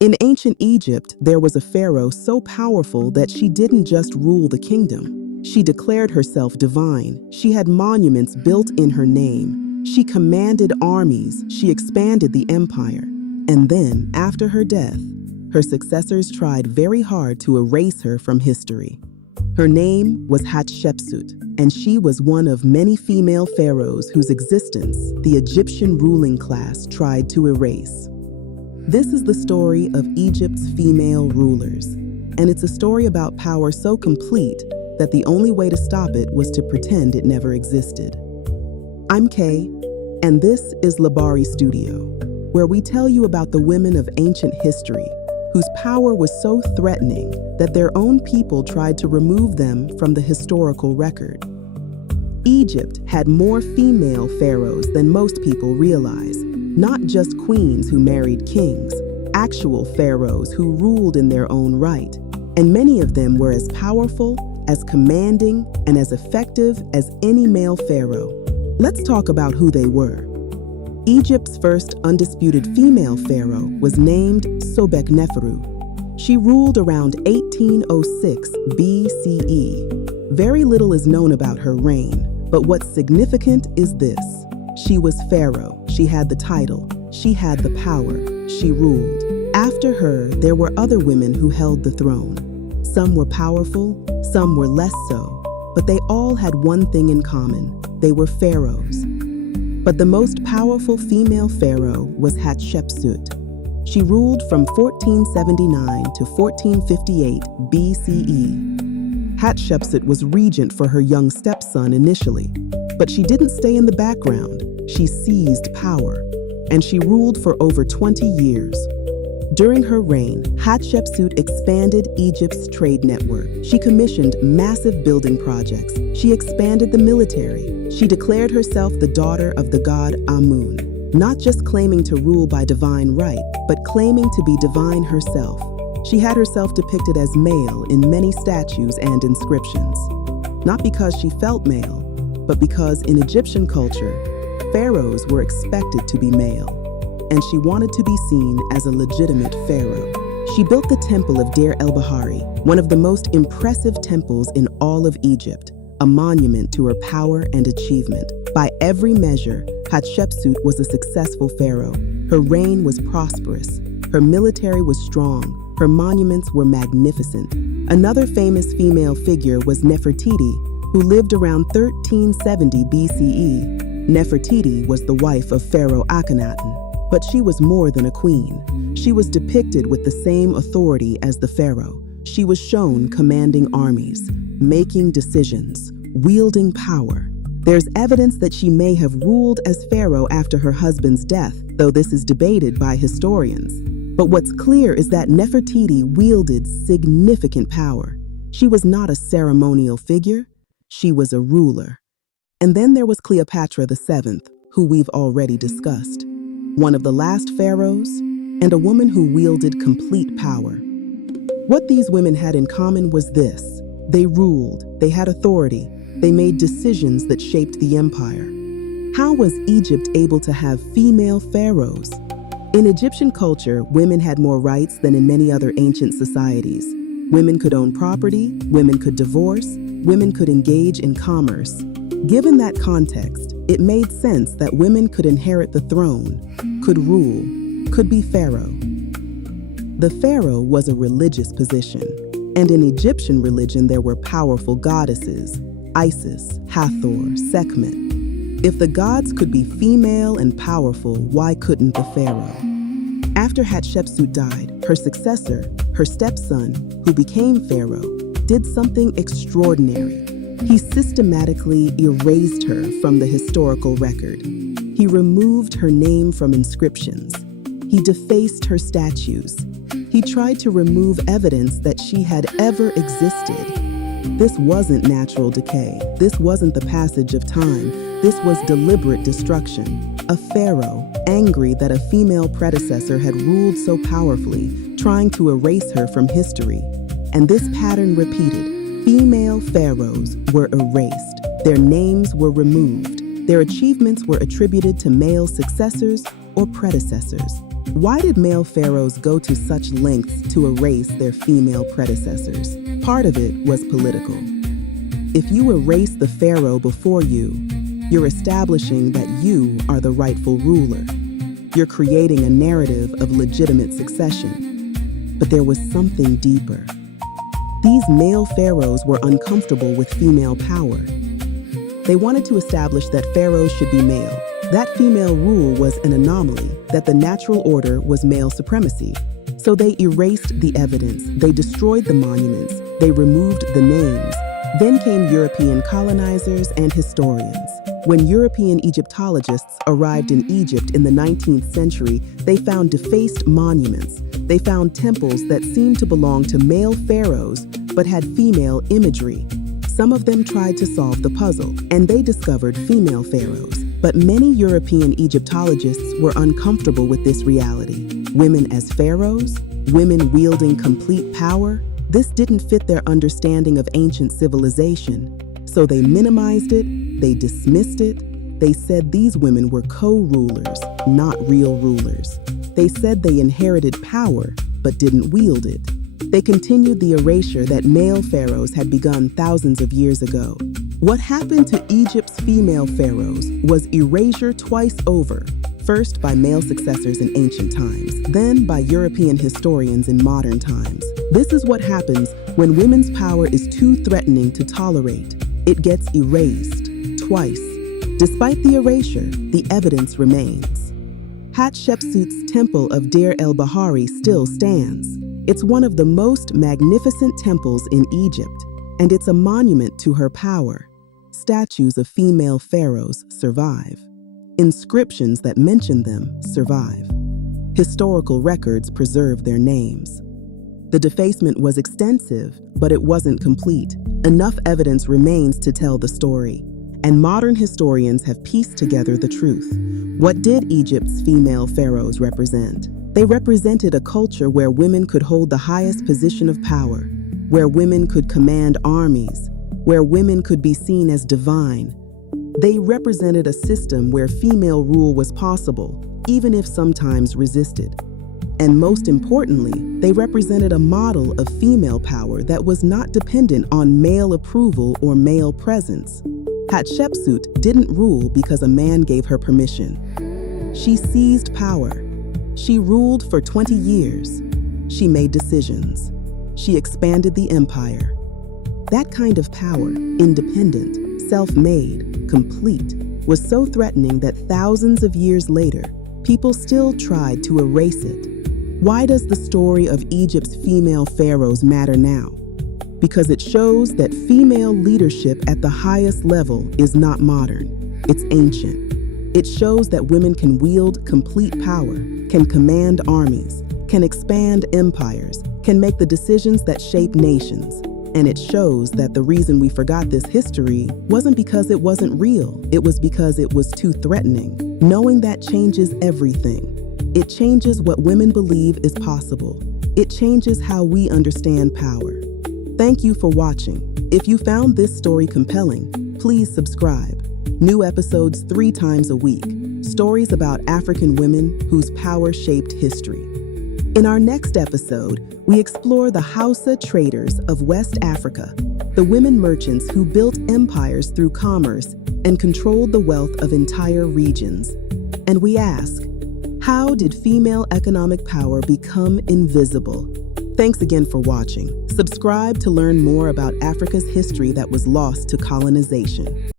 In ancient Egypt, there was a pharaoh so powerful that she didn't just rule the kingdom. She declared herself divine. She had monuments built in her name. She commanded armies. She expanded the empire. And then, after her death, her successors tried very hard to erase her from history. Her name was Hatshepsut, and she was one of many female pharaohs whose existence the Egyptian ruling class tried to erase. This is the story of Egypt's female rulers, and it's a story about power so complete that the only way to stop it was to pretend it never existed. I'm Kay, and this is Labari Studio, where we tell you about the women of ancient history whose power was so threatening that their own people tried to remove them from the historical record. Egypt had more female pharaohs than most people realize, not just queens who married kings, actual pharaohs who ruled in their own right, and many of them were as powerful, as commanding, and as effective as any male pharaoh. Let's talk about who they were. Egypt's first undisputed female pharaoh was named Sobekneferu. She ruled around 1806 BCE. Very little is known about her reign, but what's significant is this. She was pharaoh, she had the title, she had the power, she ruled. After her, there were other women who held the throne. Some were powerful, some were less so, but they all had one thing in common. They were pharaohs. But the most powerful female pharaoh was Hatshepsut. She ruled from 1479 to 1458 BCE. Hatshepsut was regent for her young stepson initially, but she didn't stay in the background. She seized power, and she ruled for over 20 years. During her reign, Hatshepsut expanded Egypt's trade network. She commissioned massive building projects. She expanded the military. She declared herself the daughter of the god Amun, not just claiming to rule by divine right, but claiming to be divine herself. She had herself depicted as male in many statues and inscriptions, not because she felt male, but because in Egyptian culture, pharaohs were expected to be male, and she wanted to be seen as a legitimate pharaoh. She built the Temple of Deir el-Bahari, one of the most impressive temples in all of Egypt, a monument to her power and achievement. By every measure, Hatshepsut was a successful pharaoh. Her reign was prosperous. Her military was strong. Her monuments were magnificent. Another famous female figure was Nefertiti, who lived around 1370 BCE. Nefertiti was the wife of Pharaoh Akhenaten, but she was more than a queen. She was depicted with the same authority as the pharaoh. She was shown commanding armies, making decisions, wielding power. There's evidence that she may have ruled as pharaoh after her husband's death, though this is debated by historians. But what's clear is that Nefertiti wielded significant power. She was not a ceremonial figure, she was a ruler. And then there was Cleopatra VII, who we've already discussed. One of the last pharaohs, and a woman who wielded complete power. What these women had in common was this. They ruled, they had authority, they made decisions that shaped the empire. How was Egypt able to have female pharaohs? In Egyptian culture, women had more rights than in many other ancient societies. Women could own property, women could divorce, women could engage in commerce. Given that context, it made sense that women could inherit the throne, could rule, could be pharaoh. The pharaoh was a religious position, and in Egyptian religion there were powerful goddesses, Isis, Hathor, Sekhmet. If the gods could be female and powerful, why couldn't the pharaoh? After Hatshepsut died, her successor, her stepson, who became pharaoh, did something extraordinary. He systematically erased her from the historical record. He removed her name from inscriptions. He defaced her statues. He tried to remove evidence that she had ever existed. This wasn't natural decay. This wasn't the passage of time. This was deliberate destruction. A pharaoh, angry that a female predecessor had ruled so powerfully, trying to erase her from history. And this pattern repeated. Female pharaohs were erased. Their names were removed. Their achievements were attributed to male successors or predecessors. Why did male pharaohs go to such lengths to erase their female predecessors? Part of it was political. If you erase the pharaoh before you, you're establishing that you are the rightful ruler. You're creating a narrative of legitimate succession. But there was something deeper. These male pharaohs were uncomfortable with female power. They wanted to establish that pharaohs should be male. That female rule was an anomaly, that the natural order was male supremacy. So they erased the evidence, they destroyed the monuments, they removed the names. Then came European colonizers and historians. When European Egyptologists arrived in Egypt in the 19th century, they found defaced monuments. They found temples that seemed to belong to male pharaohs but had female imagery. Some of them tried to solve the puzzle, and they discovered female pharaohs. But many European Egyptologists were uncomfortable with this reality. Women as pharaohs? Women wielding complete power? This didn't fit their understanding of ancient civilization. So they minimized it, they dismissed it. They said these women were co-rulers, not real rulers. They said they inherited power, but didn't wield it. They continued the erasure that male pharaohs had begun thousands of years ago. What happened to Egypt's female pharaohs was erasure twice over, first by male successors in ancient times, then by European historians in modern times. This is what happens when women's power is too threatening to tolerate. It gets erased twice. Despite the erasure, the evidence remains. Hatshepsut's temple of Deir el-Bahari still stands. It's one of the most magnificent temples in Egypt, and it's a monument to her power. Statues of female pharaohs survive. Inscriptions that mention them survive. Historical records preserve their names. The defacement was extensive, but it wasn't complete. Enough evidence remains to tell the story, and modern historians have pieced together the truth. What did Egypt's female pharaohs represent? They represented a culture where women could hold the highest position of power, where women could command armies, where women could be seen as divine. They represented a system where female rule was possible, even if sometimes resisted. And most importantly, they represented a model of female power that was not dependent on male approval or male presence. Hatshepsut didn't rule because a man gave her permission. She seized power. She ruled for 20 years. She made decisions. She expanded the empire. That kind of power, independent, self-made, complete, was so threatening that thousands of years later, people still tried to erase it. Why does the story of Egypt's female pharaohs matter now? Because it shows that female leadership at the highest level is not modern, it's ancient. It shows that women can wield complete power, can command armies, can expand empires, can make the decisions that shape nations. And it shows that the reason we forgot this history wasn't because it wasn't real, it was because it was too threatening. Knowing that changes everything. It changes what women believe is possible. It changes how we understand power. Thank you for watching. If you found this story compelling, please subscribe. New episodes 3 times a week. Stories about African women whose power shaped history. In our next episode, we explore the Hausa traders of West Africa, the women merchants who built empires through commerce and controlled the wealth of entire regions. And we ask, how did female economic power become invisible? Thanks again for watching. Subscribe to learn more about Africa's history that was lost to colonization.